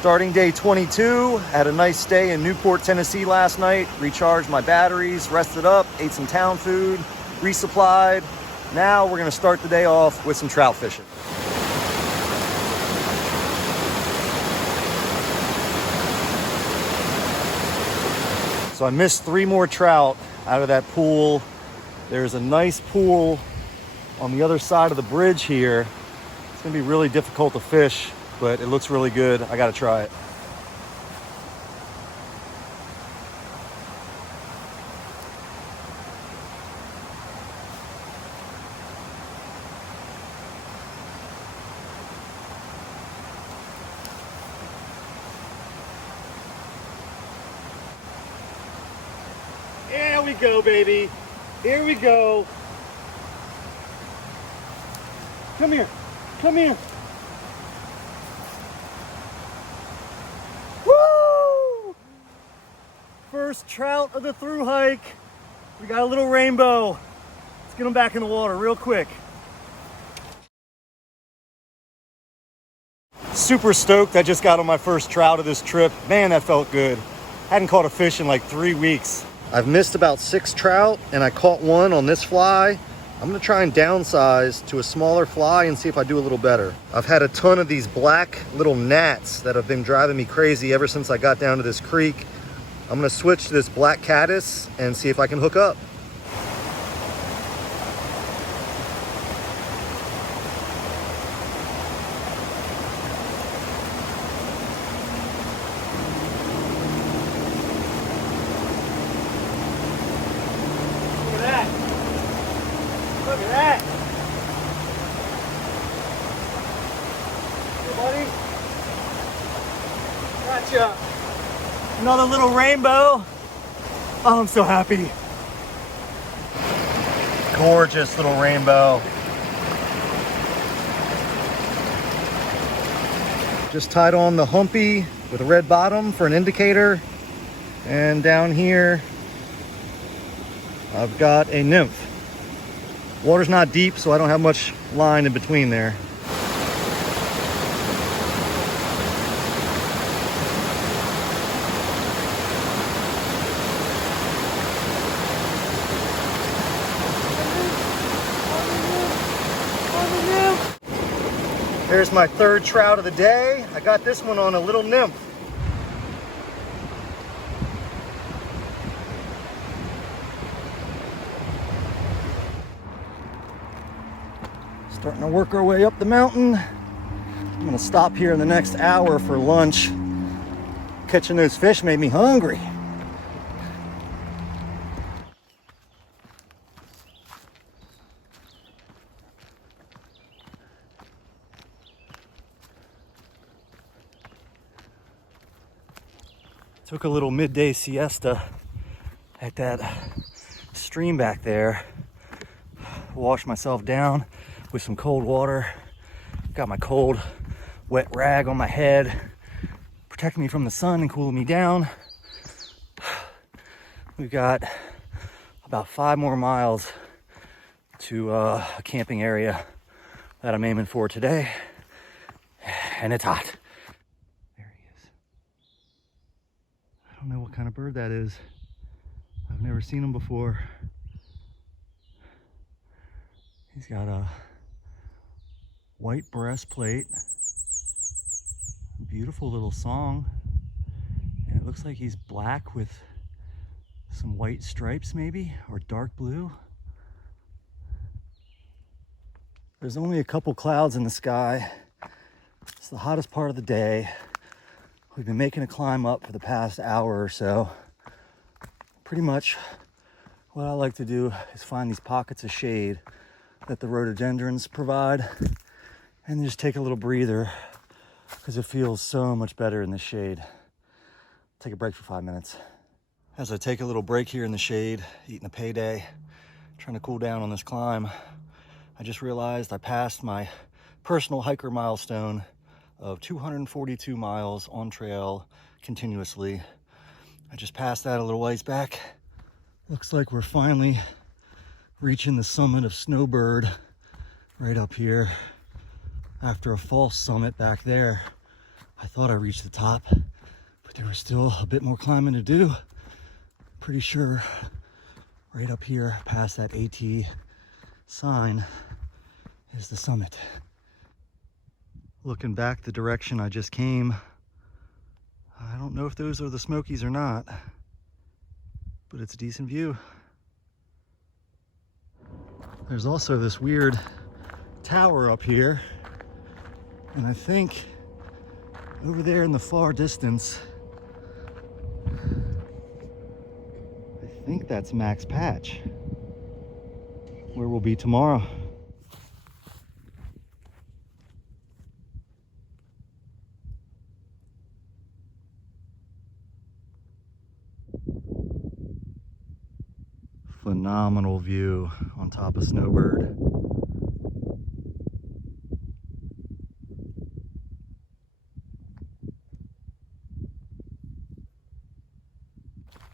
Starting day 22, had a nice stay in Newport, Tennessee last night, recharged my batteries, rested up, ate some town food, resupplied. Now we're gonna start the day off with some trout fishing. So I missed 3 more trout out of that pool. There's a nice pool on the other side of the bridge here. It's gonna be really difficult to fish, but it looks really good. I gotta try it. Here we go, baby. Here we go. Come here. Come here. Woo! First trout of the through hike. We got a little rainbow. Let's get them back in the water real quick. Super stoked I just got on my first trout of this trip. Man, that felt good. Hadn't caught a fish in like 3 weeks. I've missed about 6 trout and I caught one on this fly. I'm gonna try and downsize to a smaller fly and see if I do a little better. I've had a ton of these black little gnats that have been driving me crazy ever since I got down to this creek. I'm gonna switch to this black caddis and see if I can hook up. Look at that. Hey, buddy. Gotcha. Another little rainbow. Oh, I'm so happy. Gorgeous little rainbow. Just tied on the humpy with a red bottom for an indicator. And down here, I've got a nymph. Water's not deep, so I don't have much line in between there. There's my 3rd trout of the day. I got this one on a little nymph. Starting to work our way up the mountain. I'm gonna stop here in the next hour for lunch. Catching those fish made me hungry. Took a little midday siesta at that stream back there. Washed myself down with some cold water. Got my cold, wet rag on my head, protecting me from the sun and cooling me down. We've got about 5 more miles to a camping area that I'm aiming for today. And it's hot. There he is. I don't know what kind of bird that is. I've never seen him before. He's got a white breastplate, beautiful little song, and it looks like he's black with some white stripes maybe, or dark blue. There's only a couple clouds in the sky. It's the hottest part of the day. We've been making a climb up for the past hour or so. Pretty much what I like to do is find these pockets of shade that the rhododendrons provide and just take a little breather because it feels so much better in the shade. Take a break for 5 minutes. As I take a little break here in the shade, eating a payday, trying to cool down on this climb, I just realized I passed my personal hiker milestone of 242 miles on trail continuously. I just passed that a little ways back. Looks like we're finally reaching the summit of Snowbird right up here after a false summit back there. I thought I reached the top, but there was still a bit more climbing to do. Pretty sure right up here past that AT sign is the summit. Looking back the direction I just came, I don't know if those are the Smokies or not, but it's a decent view. There's also this weird tower up here, and I think over there in the far distance, I think that's Max Patch, where we'll be tomorrow. Phenomenal view on top of Snowbird.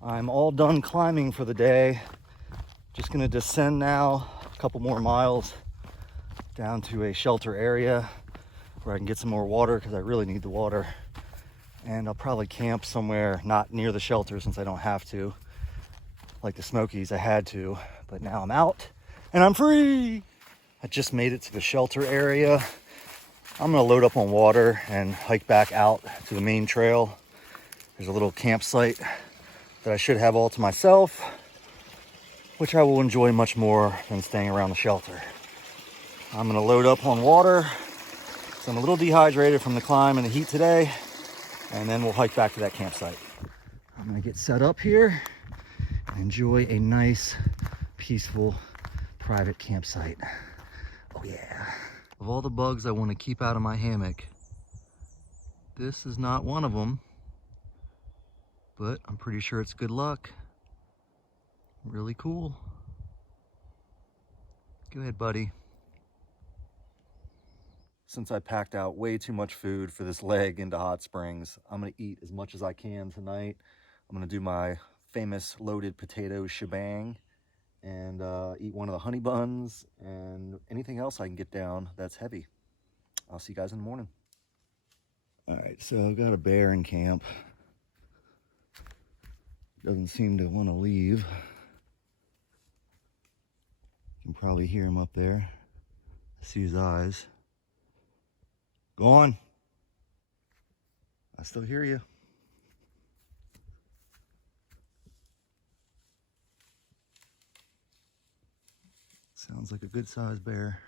I'm all done climbing for the day. Just gonna descend now a couple more miles down to a shelter area where I can get some more water because I really need the water. And I'll probably camp somewhere not near the shelter since I don't have to. Like the Smokies, I had to, but now I'm out and I'm free. I just made it to the shelter area. I'm gonna load up on water and hike back out to the main trail. There's a little campsite that I should have all to myself, which I will enjoy much more than staying around the shelter. I'm gonna load up on water, so I'm a little dehydrated from the climb and the heat today, and then we'll hike back to that campsite. I'm gonna get set up here and enjoy a nice, peaceful, private campsite. Oh yeah. Of all the bugs I wanna keep out of my hammock, this is not one of them, but I'm pretty sure it's good luck. Really cool. Go ahead, buddy. Since I packed out way too much food for this leg into Hot Springs, I'm gonna eat as much as I can tonight. I'm gonna do my famous loaded potato shebang and eat one of the honey buns and anything else I can get down that's heavy. I'll see you guys in the morning. All right, so I've got a bear in camp. Doesn't seem to want to leave. You can probably hear him up there. I see his eyes. Go on. I still hear you. Sounds like a good sized bear.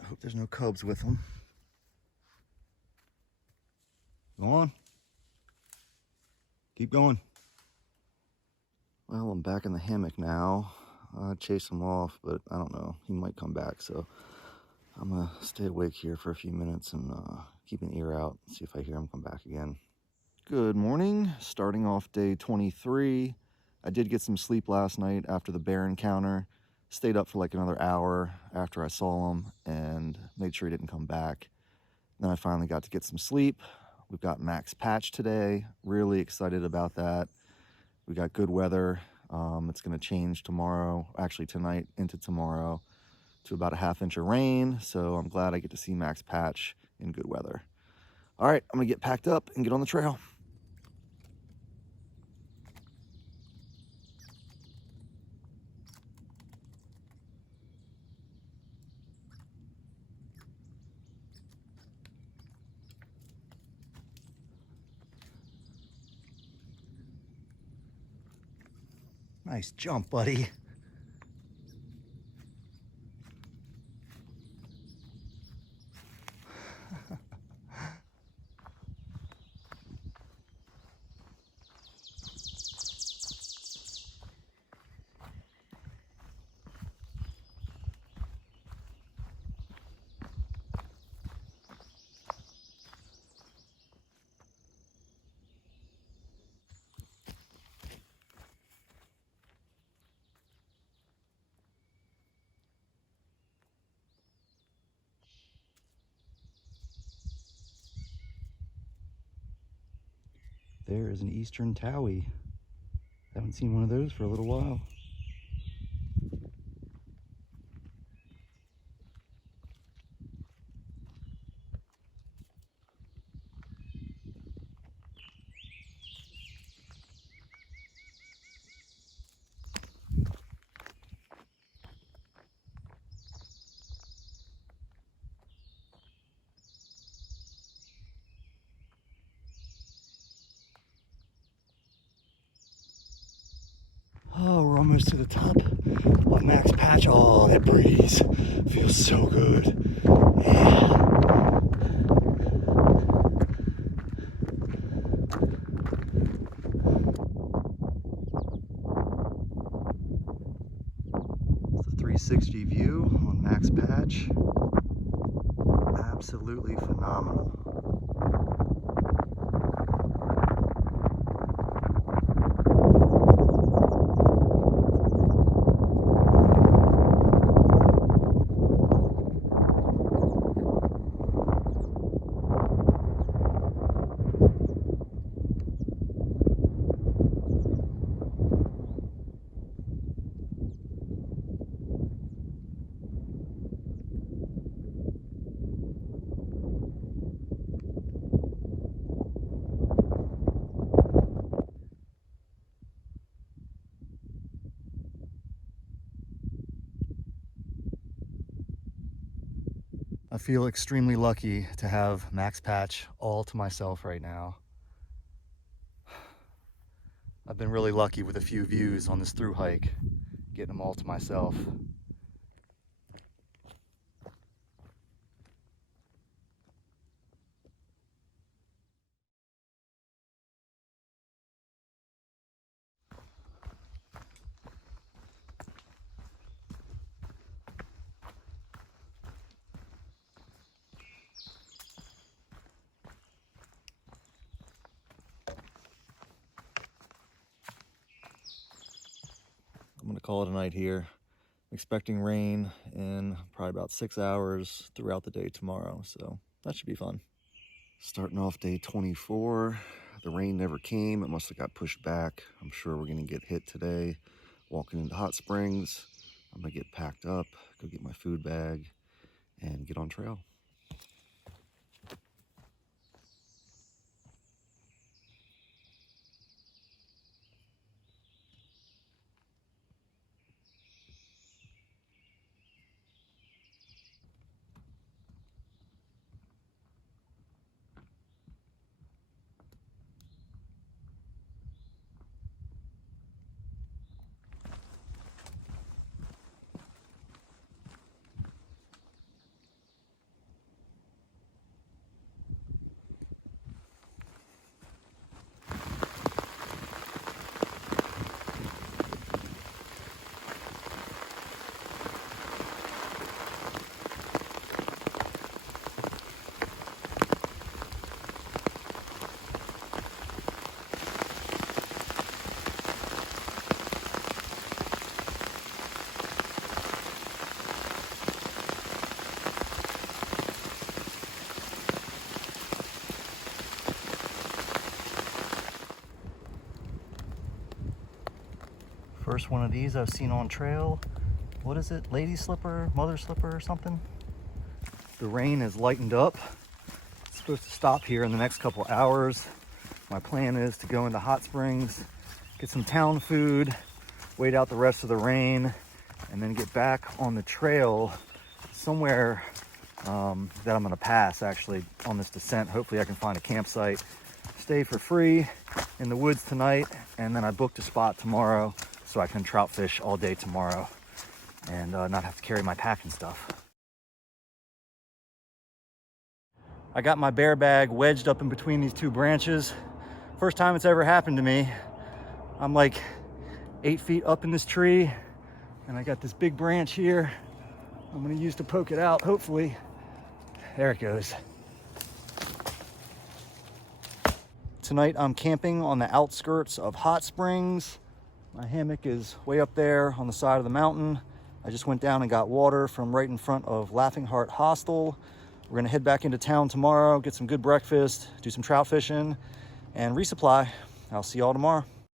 I hope there's no cubs with him. Go on. Keep going. Well, I'm back in the hammock now. I chased him off, but I don't know. He might come back, so I'm gonna stay awake here for a few minutes and keep an ear out and see if I hear him come back again. Good morning. Starting off day 23. I did get some sleep last night after the bear encounter. Stayed up for like another hour after I saw him and made sure he didn't come back. Then I finally got to get some sleep. We've got Max Patch today. Really excited about that. We got good weather. It's going to change tomorrow, actually tonight into tomorrow, to about a ½ inch of rain. So I'm glad I get to see Max Patch in good weather. All right, I'm going to get packed up and get on the trail. Nice jump, buddy. There is an eastern towie. Haven't seen one of those for a little while. almost to the top of Max Patch. Oh, that breeze feels so good. Yeah. It's a 360 view on Max Patch. Absolutely phenomenal. I feel extremely lucky to have Max Patch all to myself right now. I've been really lucky with a few views on this through hike, getting them all to myself. I'm gonna call it a night here. Expecting rain in probably about 6 hours throughout the day tomorrow, so that should be fun. Starting off day 24, the rain never came. It must have got pushed back. I'm sure we're gonna get hit today. Walking into hot springs, I'm gonna get packed up, go get my food bag, and get on trail. First one of these I've seen on trail. What is it? Lady slipper, mother slipper or something? The rain has lightened up. It's supposed to stop here in the next couple hours. My plan is to go into hot springs, get some town food, wait out the rest of the rain, and then get back on the trail somewhere that I'm gonna pass actually on this descent. Hopefully I can find a campsite, stay for free in the woods tonight, and then I booked a spot tomorrow so I can trout fish all day tomorrow and not have to carry my pack and stuff. I got my bear bag wedged up in between these two branches. First time it's ever happened to me. I'm like 8 feet up in this tree and I got this big branch here I'm gonna use to poke it out, hopefully. There it goes. Tonight I'm camping on the outskirts of Hot Springs. My hammock is way up there on the side of the mountain. I just went down and got water from right in front of Laughing Heart Hostel. We're gonna head back into town tomorrow, get some good breakfast, do some trout fishing, and resupply. I'll see y'all tomorrow.